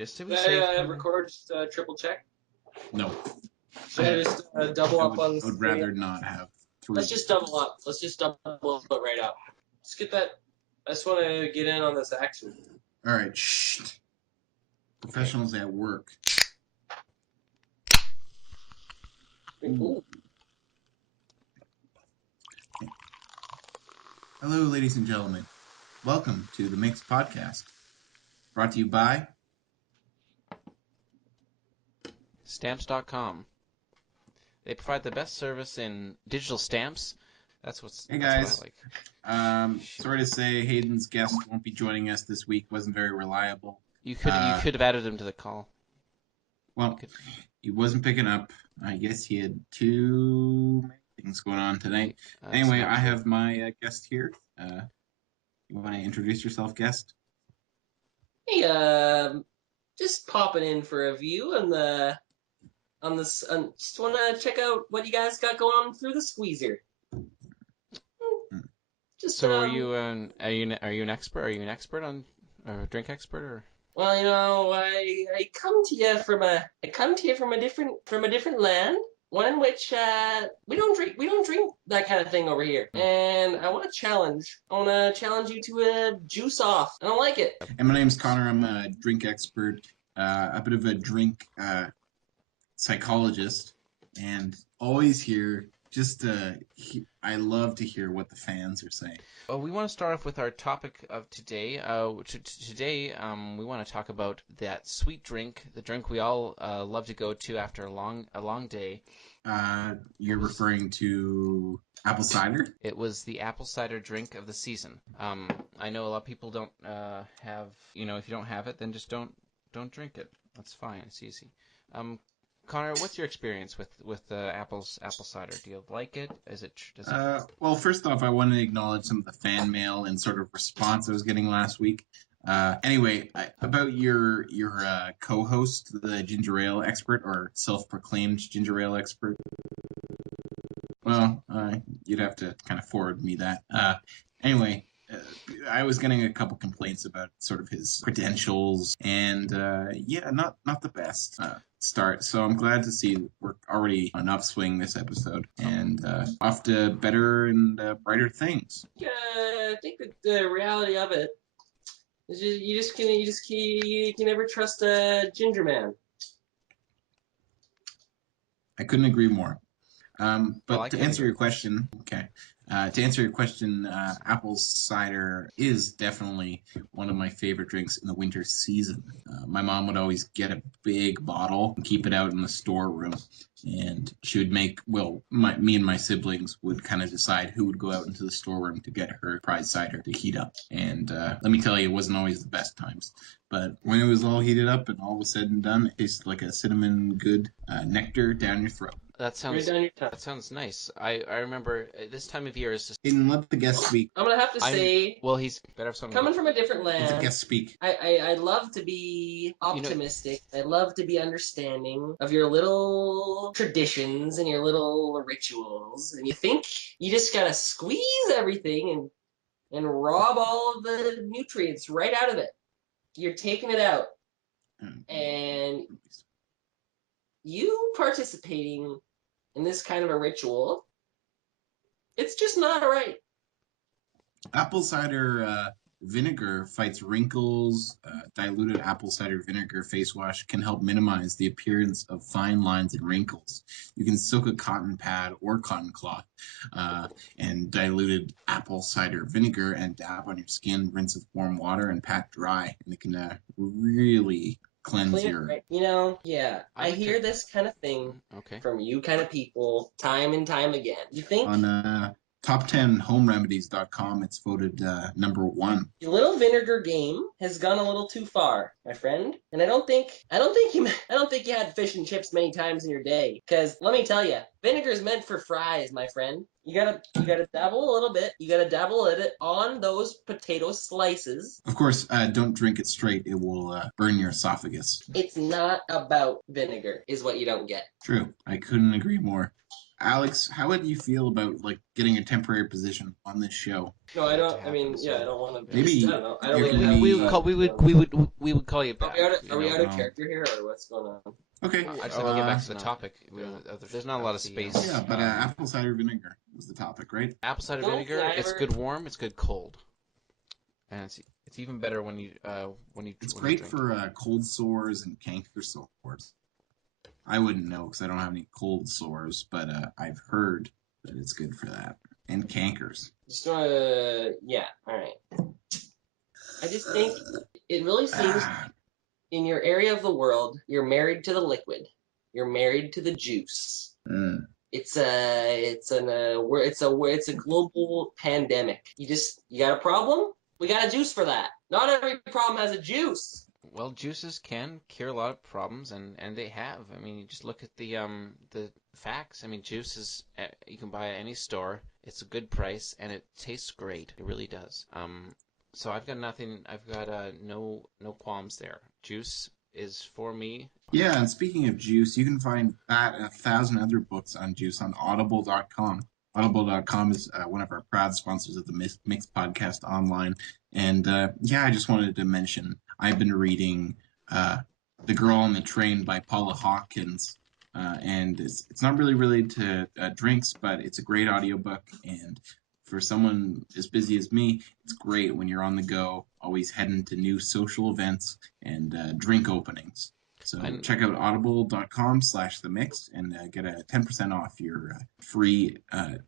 Just to be Did safe. I record just triple check? No. Should I just double up on I would rather not have three. Let's just double up. Let's just double it right up. Let's get that. I just want to get in on this action. All right, shh. Professionals at work. Ooh. Hello, ladies and gentlemen. Welcome to the Mix Podcast. Brought to you by Stamps.com. They provide the best service in digital stamps. That's what Hey guys. I like. Sorry to say Hayden's guest won't be joining us this week. Wasn't very reliable. You could have added him to the call. Well, he wasn't picking up. I guess he had too many things going on tonight. Anyway, I have my guest here. You want to introduce yourself, guest? Hey, just popping in for a view on this. Just want to check out what you guys got going on through the squeezer. Just so, are you an expert? Are you an expert on a drink expert or? Well, you know, I come to you from a different land, one in which we don't drink that kind of thing over here. And I want to challenge you to a juice off. I don't like it. And my name's Connor. I'm a drink expert, a bit of a drink psychologist, and always here. I love to hear what the fans are saying. Well, we want to start off with our topic of today. Today, we want to talk about that sweet drink, the drink we all love to go to after a long day. You're referring to apple cider? It was the apple cider drink of the season. I know a lot of people don't have, if you don't have it, then just don't drink it. That's fine. It's easy. Connor, what's your experience with apple cider? Do you like it? Well, first off, I want to acknowledge some of the fan mail and sort of response I was getting last week. Anyway, about your co-host, the ginger ale expert or self-proclaimed ginger ale expert. Well, you'd have to kind of forward me that. Anyway. I was getting a couple complaints about sort of his credentials, and not the best start. So I'm glad to see we're already on upswing this episode, and off to better and brighter things. I think that the reality of it is you can never trust a ginger man. I couldn't agree more. But well, to answer your question, okay. To answer your question, apple cider is definitely one of my favorite drinks in the winter season. My mom would always get a big bottle and keep it out in the storeroom. And she would me and my siblings would kind of decide who would go out into the storeroom to get her prize cider to heat up. And let me tell you, it wasn't always the best times. But when it was all heated up and all was said and done, it tasted like a cinnamon good nectar down your throat. That sounds nice. I remember this time of year is just. Hayden, let the guest speak. I'm gonna have to say. Well, he's better something. Coming from a different land. Let the guest speak. I love to be optimistic. I love to be understanding of your little traditions and your little rituals. And you think you just gotta squeeze everything and rob all of the nutrients right out of it. You're taking it out. And you participating in this kind of a ritual, it's just not right. Apple cider vinegar fights wrinkles. Diluted apple cider vinegar face wash can help minimize the appearance of fine lines and wrinkles. You can soak a cotton pad or cotton cloth and diluted apple cider vinegar and dab on your skin, rinse with warm water, and pat dry. And it can really cleanse your... Right. I hear this kind of thing from you kind of people time and time again. You think... On top10homeremedies.com, it's voted number 1. Your little vinegar game has gone a little too far, my friend. And I don't think you had fish and chips many times in your day. Because let me tell you, vinegar's meant for fries, my friend. You gotta dabble a little bit. You gotta dabble it on those potato slices. Of course, don't drink it straight. It will burn your esophagus. It's not about vinegar, is what you don't get. True. I couldn't agree more. Alex, how would you feel about like getting a temporary position on this show? No, I that don't. to I mean, happen. yeah, I So don't want to yeah. be. I Maybe don't know. I don't there really can have we the would be. time. call we would call you back. Are we out of Oh. character here, or what's going on? Okay. I just have to get back to the No. topic. There's not a lot of space. Yeah, but apple cider vinegar was the topic, right? Apple cider The only thing vinegar. I It's ever good warm. It's good cold, and it's even better when you It's when you great drink. for cold sores and canker sores. I wouldn't know because I don't have any cold sores, but I've heard that it's good for that and cankers. just wanna. Yeah. All right. I just think it really seems in your area of the world, you're married to the liquid. You're married to the juice. Mm. It's a global pandemic. You got a problem? We got a juice for that. Not every problem has a juice. Well, juices can cure a lot of problems, and they have. I mean, you just look at the facts. I mean, juices you can buy at any store. It's a good price, and it tastes great. It really does. So I've got nothing. I've got no qualms there. Juice is for me. Yeah, and speaking of juice, you can find that and 1,000 other books on juice on audible.com. Audible.com is one of our proud sponsors of the Mix podcast online. And yeah, I just wanted to mention I've been reading The Girl on the Train by Paula Hawkins. And it's not really related to drinks, but it's a great audiobook. And for someone as busy as me, it's great when you're on the go, always heading to new social events and drink openings. So check out audible.com/themix and get a 10% off your free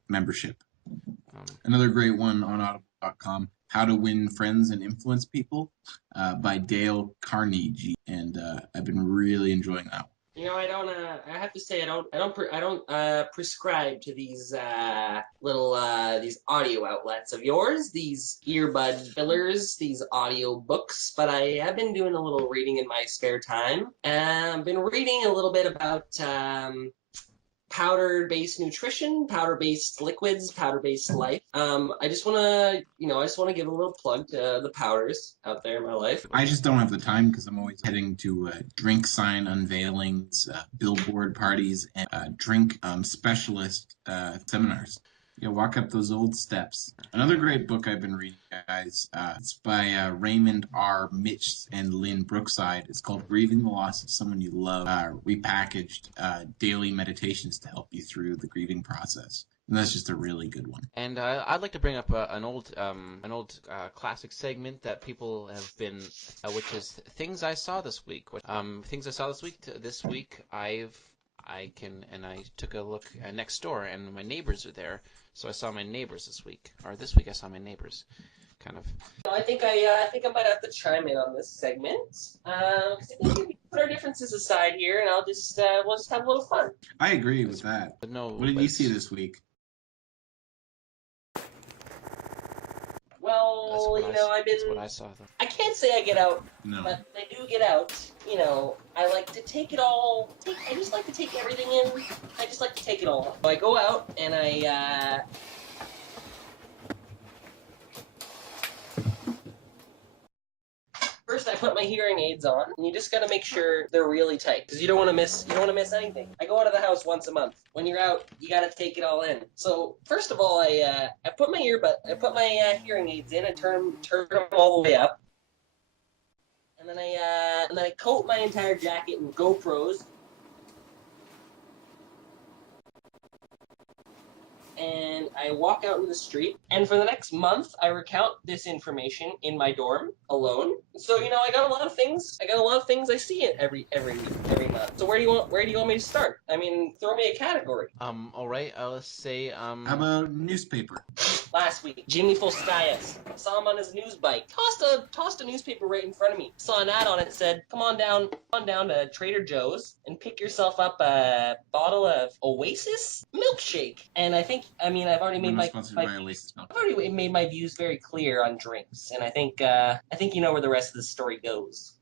membership. Another great one on audible.com, How to Win Friends and Influence People by Dale Carnegie. And I've been really enjoying that one. You know, I don't. I have to say, I don't prescribe to these these audio outlets of yours, these earbud fillers, these audio books. But I have been doing a little reading in my spare time. I've been reading a little bit about powder-based nutrition, powder-based liquids, powder-based life. I just want to give a little plug to the powders out there in my life. I just don't have the time because I'm always heading to drink sign unveilings, billboard parties, and drink specialist seminars. Yeah, walk up those old steps. Another great book I've been reading, guys. It's by Raymond R. Mitch and Lynn Brookside. It's called Grieving the Loss of Someone You Love, repackaged daily meditations to help you through the grieving process. And that's just a really good one. And I'd like to bring up an old classic segment that people have been, which is things I saw this week. Things I saw this week. This week I took a look next door, and my neighbors are there. So I saw my neighbors this week, or this week I saw my neighbors, kind of. I think I might have to chime in on this segment because I think we can put our differences aside here, and we'll just have a little fun. I agree with that. But no, What did you see this week? Well, that's what I saw. I can't say I get out, No. but when I do get out, I like to take it all. I just like to take everything in. I just like to take it all. I go out and First, I put my hearing aids on, and you just gotta make sure they're really tight, because you don't want to miss anything. I go out of the house once a month. When you're out, you gotta take it all in. So first of all, I put my hearing aids in and turn them all the way up, and then I coat my entire jacket in GoPros. And I walk out in the street, and for the next month, I recount this information in my dorm alone. So I got a lot of things. I see it every month. So where do you want me to start? I mean, throw me a category. All right. Let's say How about newspaper? Last week, Jimmy Folskayas. Saw him on his news bike. Tossed a newspaper right in front of me. Saw an ad on it said, "Come on down to Trader Joe's and pick yourself up a bottle of Oasis milkshake." And I've already made Oasis milk. I've already made my views very clear on drinks, and I think you know where the rest of the story goes.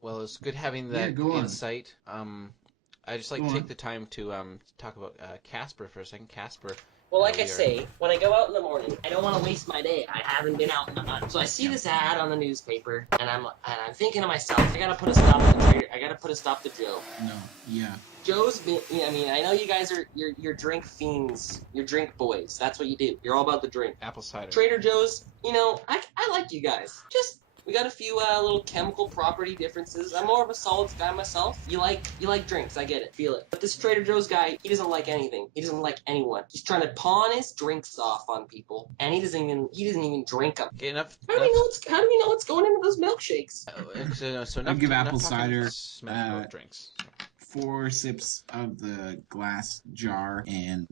well, it's good having that go on. insight. I just like to take the time to talk about Casper for a second. Casper. Well, like we I are- say, when I go out in the morning, I don't want to waste my day. I haven't been out in a month, so I see this ad on the newspaper, and I'm thinking to myself, I gotta put a stop to the trader. I gotta put a stop to Joe. No. Yeah. Joe's been. I mean, I know you guys are you're drink fiends. You're drink boys. That's what you do. You're all about the drink. apple cider. Trader Joe's. I like you guys. Just we got a few little chemical property differences. I'm more of a solids guy myself. You like drinks. I get it. Feel it. But this Trader Joe's guy, he doesn't like anything. He doesn't like anyone. He's trying to pawn his drinks off on people, and he doesn't even drink them. Okay, enough. How do we know what's going into those milkshakes? So I'll give apple enough talking cider, about drinks. 4 sips of the glass jar and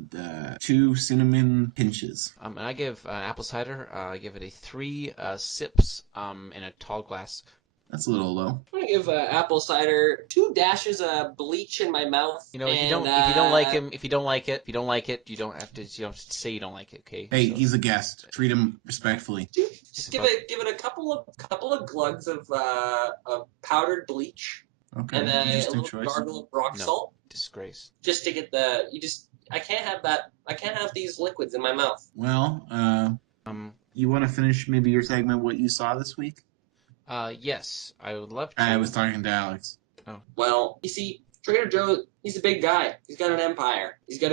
2 cinnamon pinches. And I give apple cider. I give it a 3 sips in a tall glass. That's a little low. I'm gonna give apple cider 2 dashes of bleach in my mouth. You know, if you and, don't like him, if you don't like it, you don't have to say you don't like it. Okay. Hey, So- he's a guest. Treat him respectfully. Just give it a couple of glugs of powdered bleach Okay, and a interesting little choice. gargle of rock No. salt, disgrace. just to get I can't have that. I can't have these liquids in my mouth. Well, you want to finish maybe your segment, what you saw this week? Yes, I would love to. I was talking to Alex. Well, you see, Trader Joe, he's a big guy. He's got an empire. He's got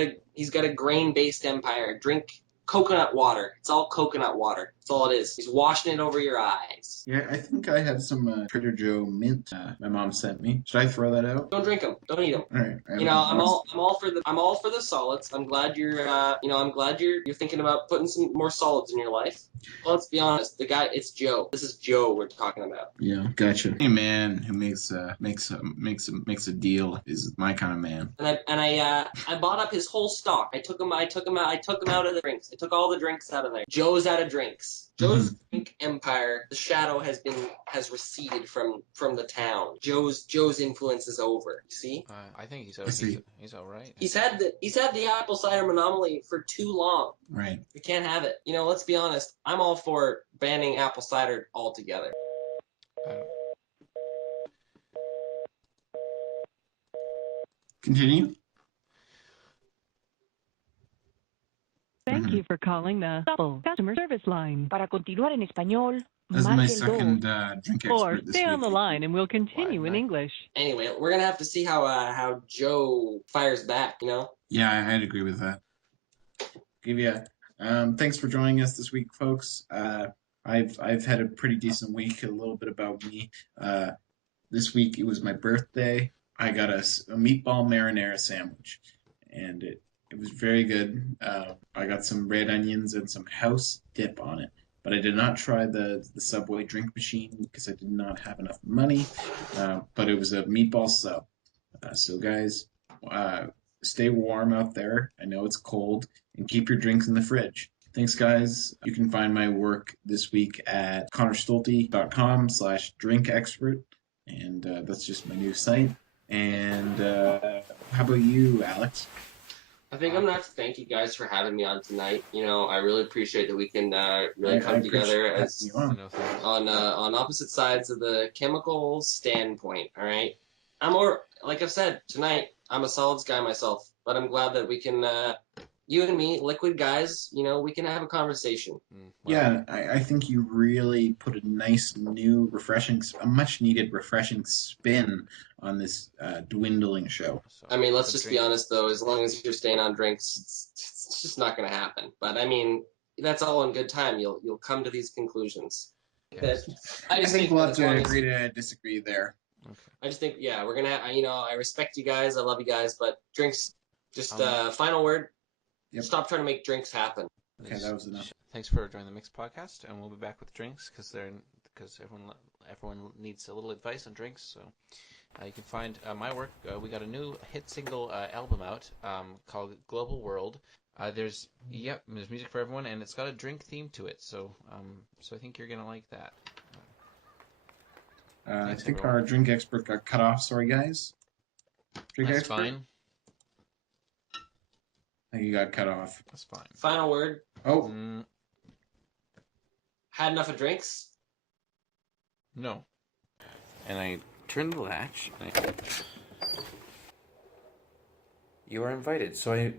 a grain-based empire. Drink coconut water. It's all coconut water. That's all it is. He's washing it over your eyes. Yeah, I think I had some Trader Joe mint my mom sent me. Should I throw that out? Don't drink them. Don't eat them. All right. I'm all for the solids. I'm glad you're thinking about putting some more solids in your life. Well, let's be honest. The guy, it's Joe. This is Joe we're talking about. Yeah, gotcha. Any man who makes a deal is my kind of man. And I bought up his whole stock. I took him out of the drinks. I took all the drinks out of there. Joe's out of drinks. Joe's drink empire, the shadow has receded from the town. Joe's influence is over. You see? I think he's all right. He's had the apple cider monopoly for too long. Right. We can't have it. Let's be honest. I'm all for banning apple cider altogether. Continue. Thank you for calling the Double Customer Service Line. Para continuar en español, That's my marque el second dos. drink Or expert this stay on the week. line and we'll continue in Why? English. Anyway, we're gonna have to see how Joe fires back. Yeah, I'd agree with that. Give you. Thanks for joining us this week, folks. I've had a pretty decent week. A little bit about me. This week it was my birthday. I got a meatball marinara sandwich, and it was very good. I got some red onions and some house dip on it, but I did not try the Subway drink machine because I did not have enough money. But it was a meatball sub. So guys, stay warm out there. I know it's cold, and keep your drinks in the fridge. Thanks, guys. You can find my work this week at connorstolte.com/drinkexpert, and that's just my new site. And how about you, Alex? I think I'm gonna have to thank you guys for having me on tonight. I really appreciate that we can really I come together appreciate as having you on. No thanks. on opposite sides of the chemical standpoint. All right, I'm more like I've said tonight. I'm a solids guy myself, but I'm glad that we can, you and me, liquid guys. We can have a conversation. Well, Yeah, I think you really put a nice, new, a much needed, refreshing spin on this dwindling show. so I mean, let's the just be drink- honest though. As long as you're staying on drinks, it's just not gonna happen. But I mean, that's all in good time. You'll come to these conclusions. Yes. I think we'll have as to long as- agree to disagree there. Okay. I just think, yeah, we're gonna. I respect you guys. I love you guys, but drinks. Just final word. Yep. Stop trying to make drinks happen. Okay, that was enough. Thanks for joining the Mix podcast, and we'll be back with drinks because everyone needs a little advice on drinks. So you can find my work. We got a new hit single album out called Global World. There's music for everyone, and it's got a drink theme to it. So I think you're gonna like that. I Thanks, think everyone. our drink expert got cut off. Sorry, guys. Drink That's expert? fine. I think he got cut off. That's fine. Final word. Oh, Had enough of drinks. No. And I turn the latch. You are invited. So I